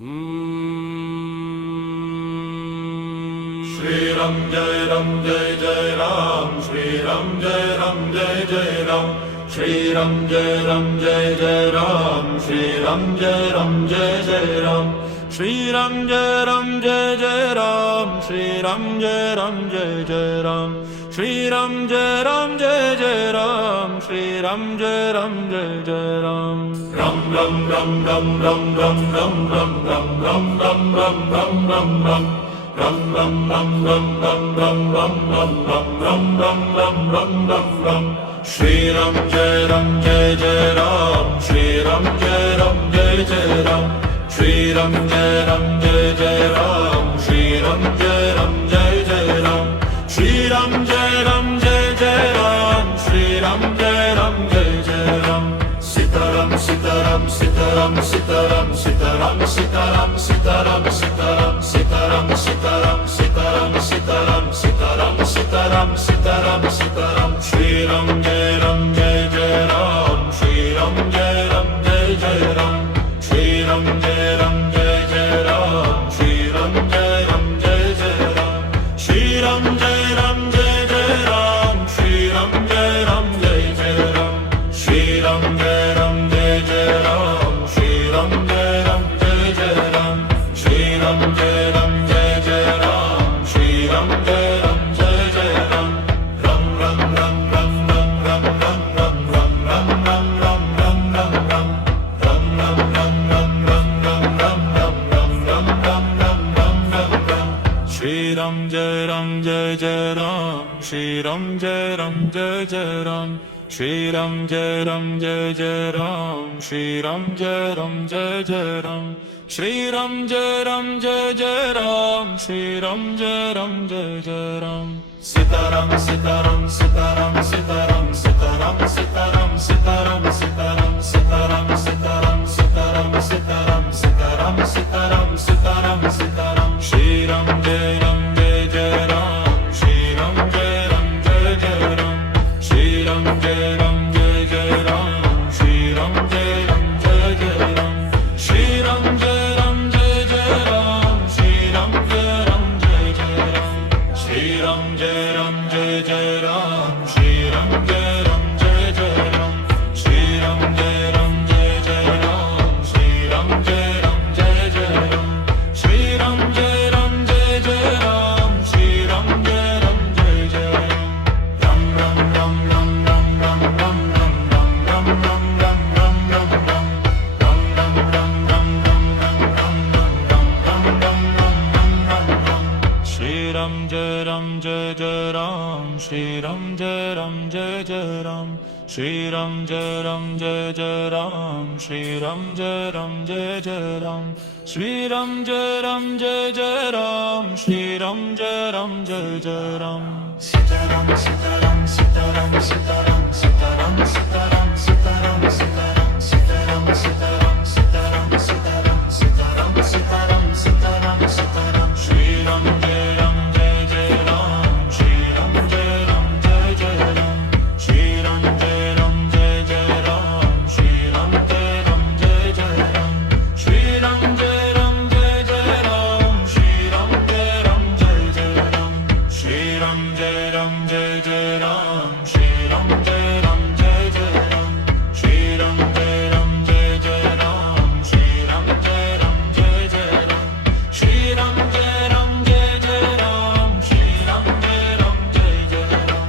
Shri Ram Jai Ram Jai Jai Ram, Shri Ram Jai Ram Jai Jai Ram, Shri Ram Jai Ram Jai Jai Ram, Shri Ram Jai Ram Jai Jai Ram, Shri Ram Jai Ram Jai Jai Ram, Shri Ram Jai Ram Jai Jai Ram, Shri Ram Jai Ram Jai Jai Ram, Shri Ram Jai Ram Jai Jai Ram. Ram Ram Ram Ram Ram Ram Ram Ram Ram Ram Ram Ram Ram Ram Ram. Ram Ram Ram Ram Ram Ram Ram Ram Ram Ram Ram Ram Ram Ram Ram. Shri Ram Jai Ram Jai Jai Ram, Shri Ram Jai Ram Jai Jai Ram, Shri Ram Jai Ram Jai Jai Ram, Shri Ram Jai Ram Jai Jai Ram, Shri Ram Jai Ram Jai Jai Ram, Shri Ram Jai Ram Jai Jai Ram. Sitaram Sitaram Sitaram Sitaram Sitaram Sitaram Sitaram Sitaram Sitaram Sitaram Sitaram Sitaram Sitaram Sitaram Sitaram Sitaram. Shri Ram Jai Ram Jai Jai Ram, Shri Ram Jai Ram Jai Jai Ram, Shri Ram Jai Ram Jai Jai Ram, Shri Ram Jai Ram Jai Jai Ram, Shri Ram Jai Ram Jai Jai Ram, Shri Ram Jai Ram Jai Jai Ram, Shri Ram Jai Ram Jai Jai Ram, Shri Ram Jai Ram Jai Jai Ram, Shri Ram Jai Ram Jai Jai Ram, Shri Ram Jai Ram Jai Jai Ram. Ram Ram Ram Ram Ram Ram Ram Ram Ram Ram Ram Ram Ram Ram Ram. Ram Ram Ram Ram Ram Ram Ram Ram Ram Ram Ram Ram Ram Ram Ram. Shri Ram Jai Ram Jai Jai Ram, Shri Ram Jai Ram Jai Jai Ram, Shri Ram Jai Ram Jai Jai Ram, Shri Ram Jai Ram Jai Jai Ram, Shri Ram Jai Ram Jai Jai Ram, Shri Ram Jai Ram Jai Jai Ram. Sitaram Sitaram Sitaram Sitaram Sitaram Sitaram Sitaram Sitaram Sitaram Sitaram Sitaram Sitaram Sitaram Sitaram Sitaram Sitaram. Shri Ram Jai Ram Jai Jai Ram, Shri Ram Jai Ram Jai Jai Ram, Shri Ram Jai Ram Jai Jai Ram, Shri Ram Jai Ram Jai Jai Ram, Shri Ram Jai Ram Jai Jai Ram, Shri Ram Jai Ram Jai Jai Ram, Shri Ram Jai Ram Jai Jai Ram, Shri Ram Jai Ram Jai Jai Ram, Shri Ram Jai Ram Jai Jai Ram, Shri Ram Jai Ram Jai Jai Ram, Shri Ram Jai Ram Jai Jai Ram, Shri Ram Jai Ram Jai Jai Ram. Ram Ram Ram Ram Ram Ram Ram Ram Ram Ram Ram Ram Ram Ram Ram. Ram Ram Ram Ram Ram Ram Ram Ram Ram Ram Ram Ram Ram. Shri Ram Jai Ram Jai Jai Ram, Shri Ram Jai Ram Jai Jai Ram, Shri Ram Jai Ram Jai Jai Ram, Shri Ram Jai Ram Jai Jai Ram, Shri Ram Jai Ram Jai Jai Ram, Shri Ram Jai Ram Jai Jai Ram. Sitaram Sitaram Sitaram Sitaram Sitaram Sitaram Sitaram Sitaram Sitaram Sitaram Sitaram Sitaram Sitaram Sitaram Sitaram Sitaram. Shri Ram Jai Ram Jai Jai Ram, Shri Ram Jai Ram Jai Jai Ram, Shri Ram Jai Ram Jai Jai Ram, Shri Ram Jai Ram Jai Jai Ram, Shri Ram Jai Ram Jai Jai Ram, Shri Ram Jai Ram Jai Jai Ram, Shri Ram Jai Ram Jai Jai Ram, Shri Ram Jai Ram Jai Jai Ram, Shri Ram Jai Ram Jai Jai Ram, Shri Ram Jai Ram Jai Jai Ram, Shri Ram Jai Ram Jai Jai Ram, Shri Ram Jai Ram Jai Jai Ram.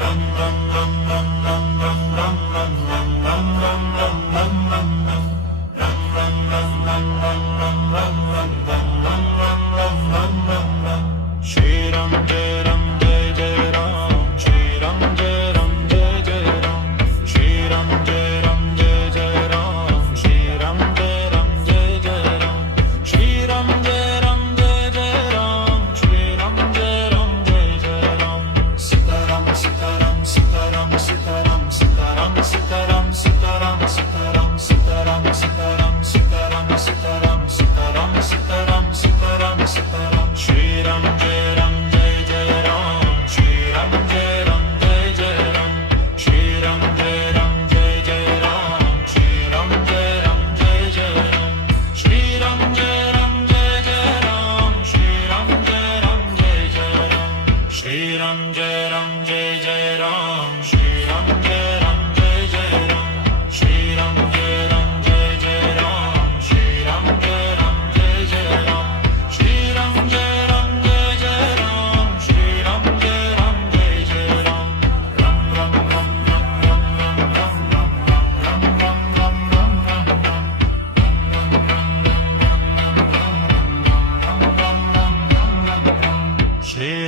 Ram Ram Ram Ram Ram Ram Ram Ram Ram Ram Ram Ram Ram Ram Ram. Ram Ram Ram Ram Ram Ram Ram Ram Ram Ram Ram Ram Ram Ram Ram. Shri Ram Jai Ram Jai Jai Ram, Shri Ram Jai Ram Jai Jai Ram, Shri Ram Jai Ram Jai Jai Ram, Shri Ram Jai Ram Jai Jai Ram, Shri Ram Jai Ram Jai Jai Ram, Shri Ram Jai Ram Jai Jai Ram. Sitaram Sitaram Sitaram Sitaram Sitaram Sitaram Sitaram Sitaram Sitaram Sitaram Sitaram Sitaram Sitaram Sitaram Sitaram Sitaram. Shri Ram Jai Ram Jai Jai Ram.